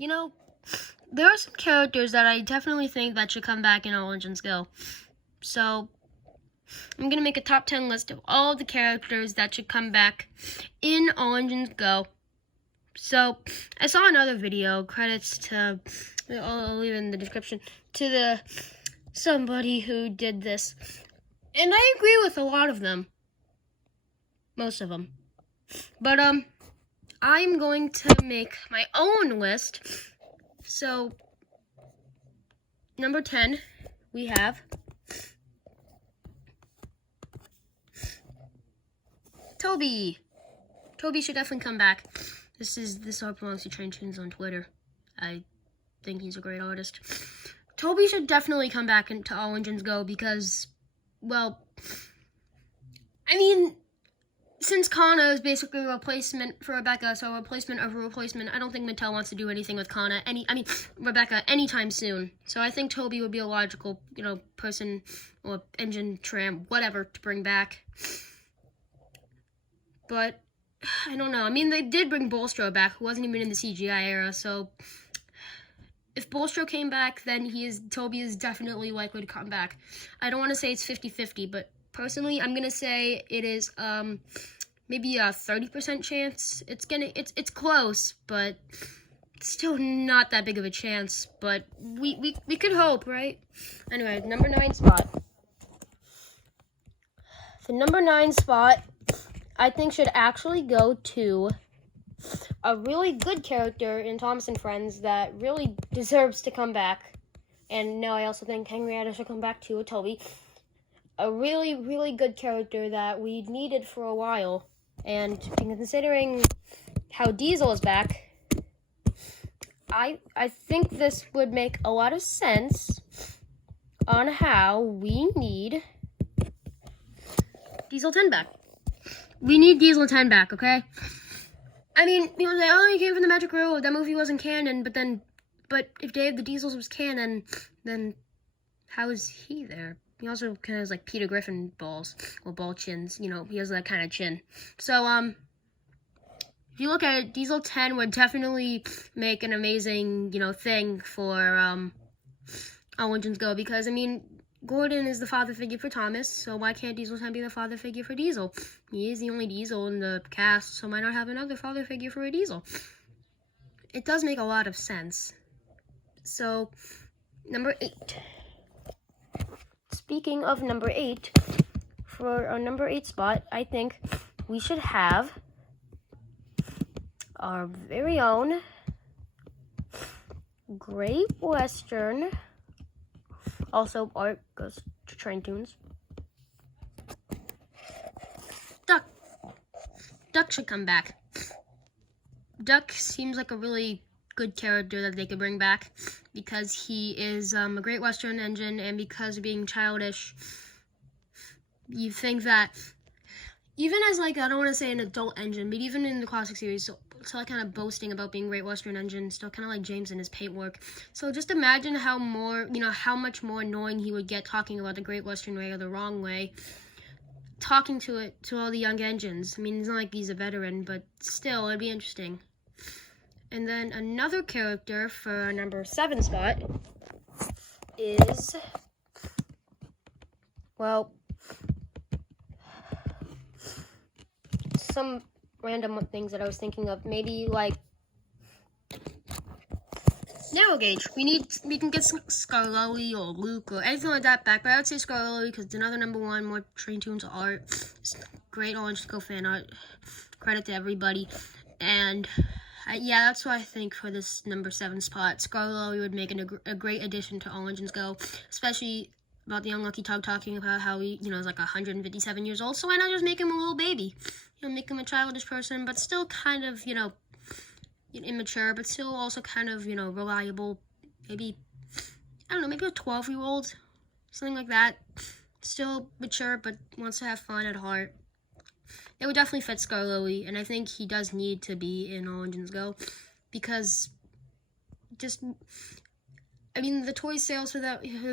you know, there are some characters that I definitely think that should come back in All Engines Go. So, I'm going to make a top 10 list of all the characters that should come back in All Engines Go. So, I saw another video, credits to, I'll leave it in the description, to somebody who did this. And I agree with a lot of them. Most of them. But, I'm going to make my own list. So, number 10, we have Toby. Toby should definitely come back. This all belongs to Train Tunes on Twitter. I think he's a great artist. Toby should definitely come back into All Engines Go because, well, I mean, since Kana is basically a replacement for Rebecca, so a replacement of a replacement, I don't think Mattel wants to do anything with Rebecca anytime soon. So I think Toby would be a logical, person or engine tram, whatever, to bring back. But I don't know. I mean, they did bring Bolstro back, who wasn't even in the CGI era, so if Bolstro came back, then Toby is definitely likely to come back. I don't want to say it's 50-50, but personally, I'm gonna say it is maybe a 30% chance. It's close, but still not that big of a chance. But we could hope, right? Anyway, number 9 spot. The number 9 spot, I think, should actually go to a really good character in Thomas and Friends that really deserves to come back. And no, I also think Henrietta should come back too, Toby. A really, really good character that we needed for a while. And considering how Diesel is back, I think this would make a lot of sense on how we need Diesel 10 back. We need Diesel 10 back, okay? I mean, people say, oh, he came from the Magic Railroad, that movie wasn't canon, but if Dave the Diesels was canon, then how is he there? He also kind of has, like, Peter Griffin balls, or ball chins, he has that kind of chin. So, if you look at it, Diesel 10 would definitely make an amazing, thing for, All Engines Go, because, I mean, Gordon is the father figure for Thomas, so why can't Diesel 10 be the father figure for Diesel? He is the only Diesel in the cast, so why not have another father figure for a Diesel? It does make a lot of sense. So, number 8. Speaking of number 8, for our number 8 spot, I think we should have our very own Great Western. Also, art goes to Train Tunes. Duck. Duck should come back. Duck seems like a really good character that they could bring back because he is a Great Western engine, and because of being childish, you think that even as, like, I don't want to say an adult engine, but even in the classic series, so like kind of boasting about being Great Western engine, still kind of like James in his paint work. So just imagine how much more annoying he would get talking about the Great Western way or the wrong way, talking to all the young engines. I mean, it's not like he's a veteran, but still, it'd be interesting. And then another character for our number 7 spot is, well, some random things that I was thinking of. Maybe, like, Narrow Gauge. We can get Scarlelli or Luke or anything like that back, but I would say Scarlelli because it's another number 1, more Train Tunes art. It's great Orange Go fan art. Credit to everybody. And yeah, that's what I think for this number 7 spot. Scarlelli would make a great addition to All Engines Go, especially about the Unlucky Tug talking about how he, is like 157 years old. So why not just make him a little baby? Make him a childish person, but still kind of, immature, but still also kind of, reliable. Maybe, I don't know, maybe a 12-year-old, something like that. Still mature, but wants to have fun at heart. It would definitely fit Scarlelli, and I think he does need to be in All Engines Go, because the toy sales for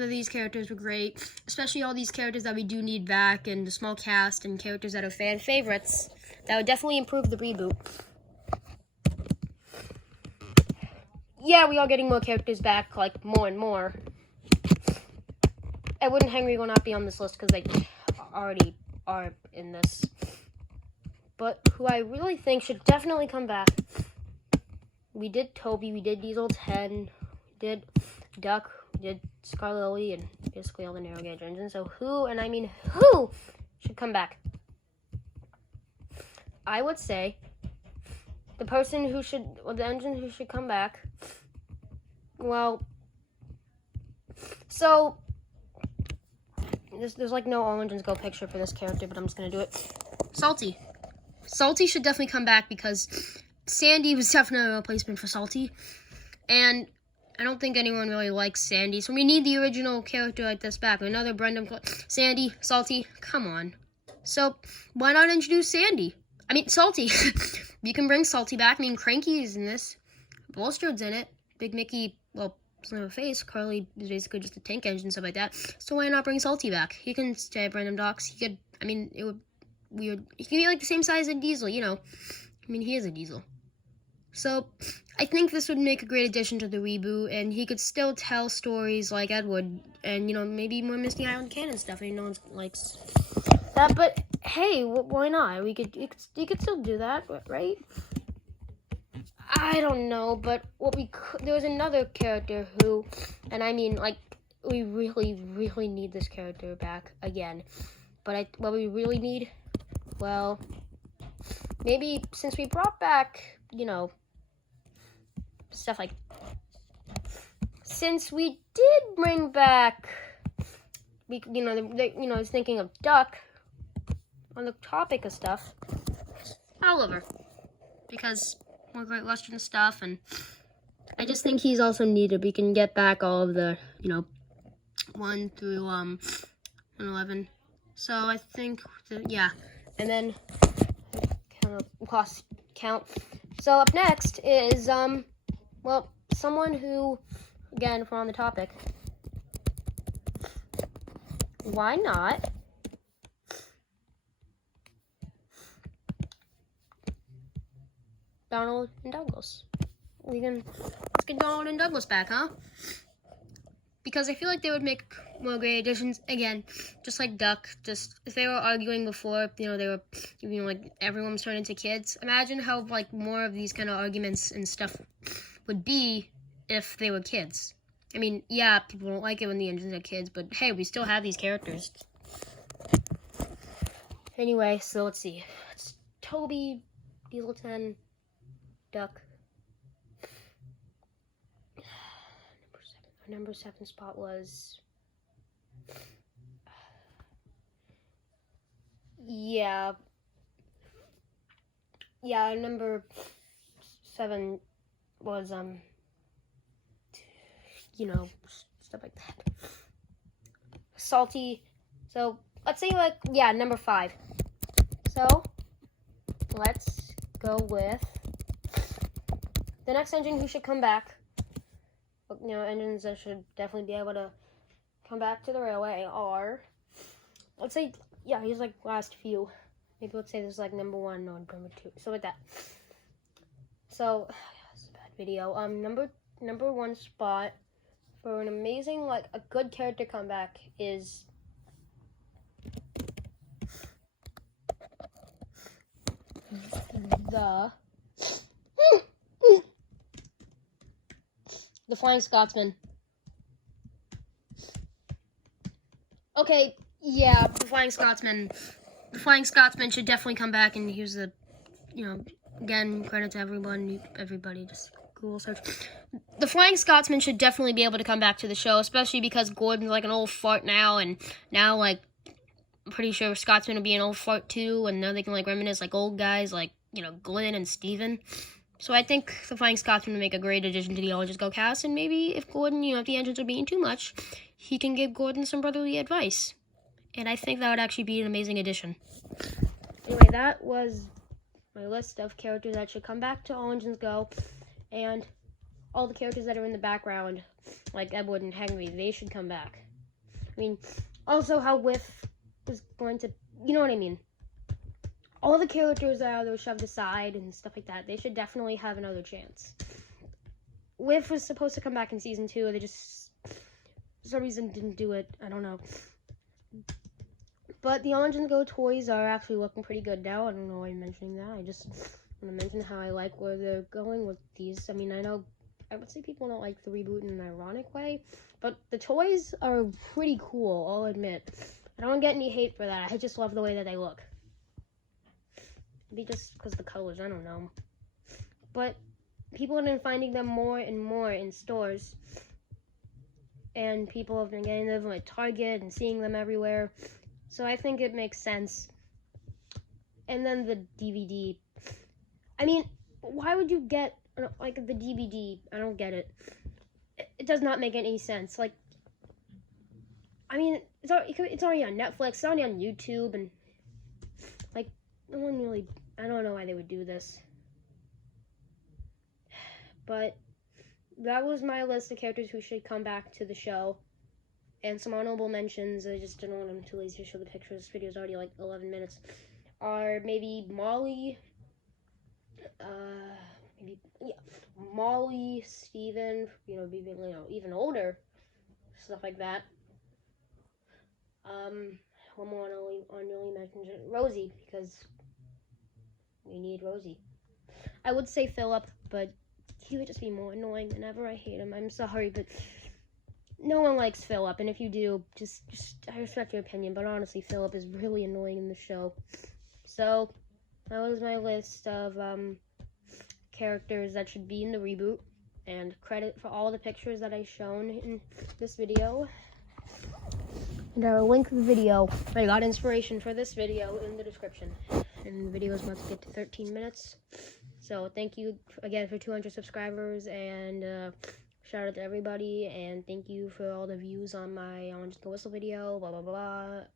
these characters were great, especially all these characters that we do need back, and the small cast, and characters that are fan favorites. That would definitely improve the reboot. yeah, we are getting more characters back, like, more and more. Edward and Henry will not be on this list because they already are in this. But who I really think should definitely come back. We did Toby, we did Diesel 10, we did Duck, we did Scarlet and basically all the narrow gauge engines. So who should come back? I would say the person who should, or the engine who should come back, well, so there's like no all engines go picture for this character, but I'm just gonna do it. Salty. Salty should definitely come back because Sandy was definitely a replacement for Salty, and I don't think anyone really likes Sandy, so we need the original character like this back. Another Brendan, Sandy, Salty, come on. So why not introduce Sandy? I mean, Salty. You can bring Salty back. I mean, Cranky is in this. Bolstred's in it. Big Mickey, well, doesn't have a face. Carly is basically just a tank engine and stuff like that. So why not bring Salty back? He can stay at Random Docks. He could, I mean, he could be like the same size as Diesel, you know. I mean, he is a Diesel. So I think this would make a great addition to the reboot, and he could still tell stories like Edward, and, you know, maybe more Misty Island canon stuff. I mean, no one likes that, but hey, why not? You could still do that, right? I don't know, but there was another character who, and I mean, like, we really, really need this character back again. But what we really need, well, maybe since we brought back, you know, stuff like, since we did bring back, I was thinking of Duck on the topic of stuff, Oliver, because more Great Western stuff, and I just think he's also needed. We can get back all of the, 1 through 11. So I think, yeah, and then kind of lost count. So up next is well, someone who, again, if we're on the topic, why not Donald and Douglas? Let's get Donald and Douglas back, huh? Because I feel like they would make more great additions. Again, just like Duck, just if they were arguing before, they were, like everyone was turned into kids. Imagine how like more of these kind of arguments and stuff would be if they were kids. I mean, yeah, people don't like it when the engines are kids, but hey, we still have these characters. Anyway, so let's see. It's Toby, Diesel 10, Duck. Our number 7 spot was... Yeah, number 7 was, stuff like that. Salty. So, let's say, number 5. So, let's go with the next engine who should come back. Engines that should definitely be able to come back to the railway are, let's say, he's like last few. Maybe let's say this is like number 1 or number 2. So like that. So, it's a bad video. Number 1 spot for an amazing, a good character comeback is the Flying Scotsman. Okay, yeah, the Flying Scotsman. The Flying Scotsman should definitely come back, and use the, again, credit to everybody, just Google search. The Flying Scotsman should definitely be able to come back to the show, especially because Gordon's like an old fart now, and now, I'm pretty sure Scotsman will be an old fart too, and now they can, reminisce old guys Glenn and Steven. So I think the Flying Scotsman would make a great addition to the All Just Go cast, and maybe if Gordon, if the engines are being too much, he can give Gordon some brotherly advice. And I think that would actually be an amazing addition. Anyway, that was my list of characters that should come back to All Engines Go, and all the characters that are in the background, like Edward and Henry, they should come back. I mean, also how Whiff is going to, you know what I mean? All the characters that are shoved aside and stuff like that, they should definitely have another chance. Whiff was supposed to come back in season 2. They just, for some reason, didn't do it. I don't know. But the Orange and Go toys are actually looking pretty good now. I don't know why I'm mentioning that. I just want to mention how I like where they're going with these. I mean, I know I would say people don't like the reboot in an ironic way, but the toys are pretty cool, I'll admit. I don't get any hate for that. I just love the way that they look. Maybe just because the colors, I don't know. But people have been finding them more and more in stores. And people have been getting them at Target and seeing them everywhere. So I think it makes sense. And then the DVD. I mean, why would you get, like, the DVD? I don't get it. It does not make any sense. Like, I mean, it's already on Netflix, it's already on YouTube, and, like, no one really, I don't know why they would do this. But that was my list of characters who should come back to the show. And some honorable mentions, I just didn't want them too lazy to show the pictures. This video is already like 11 minutes. Are maybe Molly, Molly, Steven, even older, stuff like that. One more honorably mentioned, Rosie, because we need Rosie. I would say Philip, but he would just be more annoying than ever. I hate him. I'm sorry, but no one likes Philip, and if you do, just I respect your opinion, but honestly, Philip is really annoying in the show. So, that was my list of characters that should be in the reboot, and credit for all the pictures that I've shown in this video. And I will link the video. I got inspiration for this video in the description. And the video is about to get to 13 minutes. So, thank you again for 200 subscribers, and shout out to everybody, and thank you for all the views on my Orange Go Whistle video, blah, blah, blah.